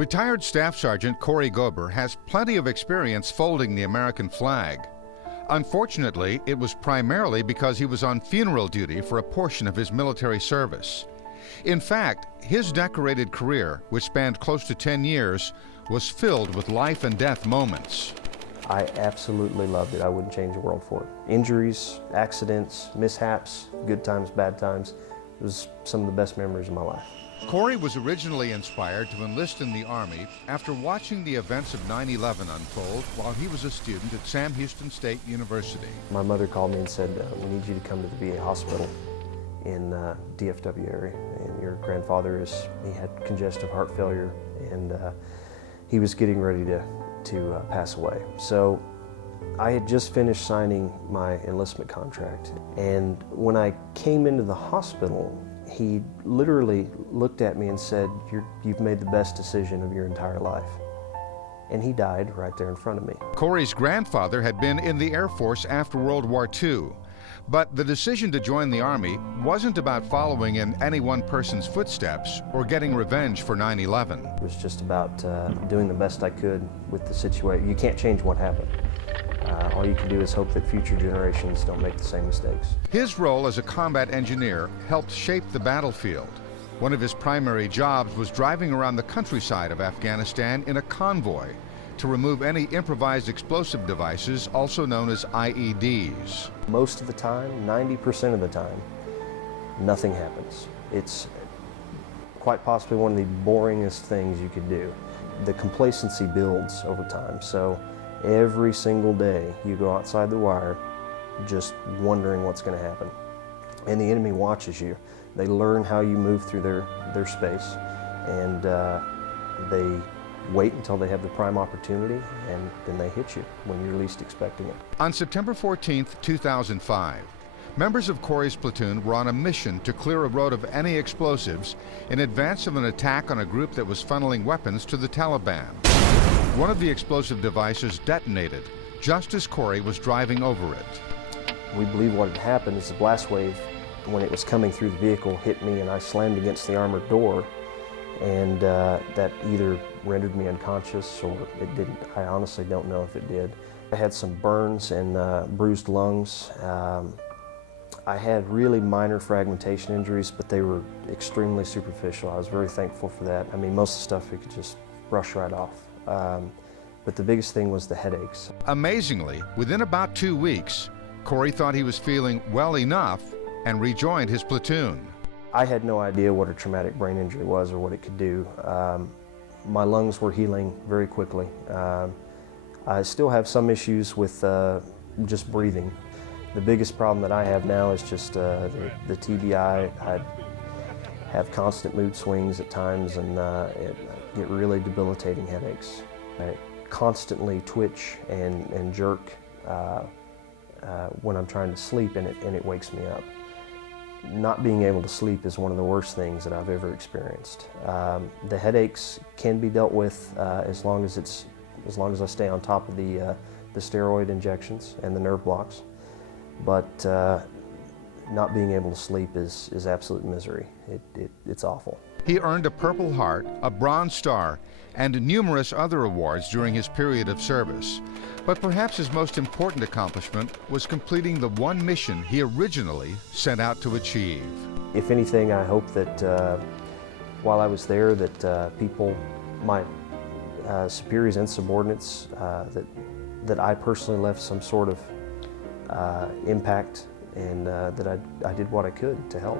Retired Staff Sergeant Cory Gober has plenty of experience folding the American flag. Unfortunately, it was primarily because he was on funeral duty for a portion of his military service. In fact, his decorated career, which spanned close to 10 years, was filled with life and death moments. I absolutely loved it. I wouldn't change the world for it. Injuries, accidents, mishaps, good times, bad times. It was some of the best memories of my life. Cory was originally inspired to enlist in the Army after watching the events of 9/11 unfold while he was a student at Sam Houston State University. My mother called me and said, we need you to come to the VA hospital in DFW area. And your grandfather he had congestive heart failure, and he was getting ready to pass away. So I had just finished signing my enlistment contract, and when I came into the hospital, he literally looked at me and said, you've made the best decision of your entire life. And he died right there in front of me. Cory's grandfather had been in the Air Force after World War II, but the decision to join the Army wasn't about following in any one person's footsteps or getting revenge for 9/11. It was just about doing the best I could with the situation. You can't change what happened. All you can do is hope that future generations don't make the same mistakes. His role as a combat engineer helped shape the battlefield. One of his primary jobs was driving around the countryside of Afghanistan in a convoy to remove any improvised explosive devices, also known as IEDs. Most of the time, 90% of the time, nothing happens. It's quite possibly one of the boringest things you could do. The complacency builds over time, so every single day you go outside the wire just wondering what's going to happen. And the enemy watches you. They learn how you move through their space, and they wait until they have the prime opportunity, and then they hit you when you're least expecting it. On September 14th, 2005, members of Cory's platoon were on a mission to clear a road of any explosives in advance of an attack on a group that was funneling weapons to the Taliban. One of the explosive devices detonated just as Cory was driving over it. We believe what had happened is the blast wave, when it was coming through the vehicle, hit me and I slammed against the armored door, and that either rendered me unconscious or it didn't. I honestly don't know if it did. I had some burns and bruised lungs. I had really minor fragmentation injuries, but they were extremely superficial. I was very thankful for that. I mean, most of the stuff we could just brush right off. But the biggest thing was the headaches. Amazingly, within about 2 weeks, Cory thought he was feeling well enough and rejoined his platoon. I had no idea what a traumatic brain injury was or what it could do. My lungs were healing very quickly. I still have some issues with just breathing. The biggest problem that I have now is just the TBI. I have constant mood swings at times, and get really debilitating headaches. I constantly twitch and jerk when I'm trying to sleep, and it wakes me up. Not being able to sleep is one of the worst things that I've ever experienced. The headaches can be dealt with as long as I stay on top of the steroid injections and the nerve blocks. But not being able to sleep is absolute misery. It's awful. He earned a Purple Heart, a Bronze Star, and numerous other awards during his period of service. But perhaps his most important accomplishment was completing the one mission he originally set out to achieve. If anything, I hope that while I was there, that people, my superiors and subordinates, that I personally left some sort of impact, and that I did what I could to help.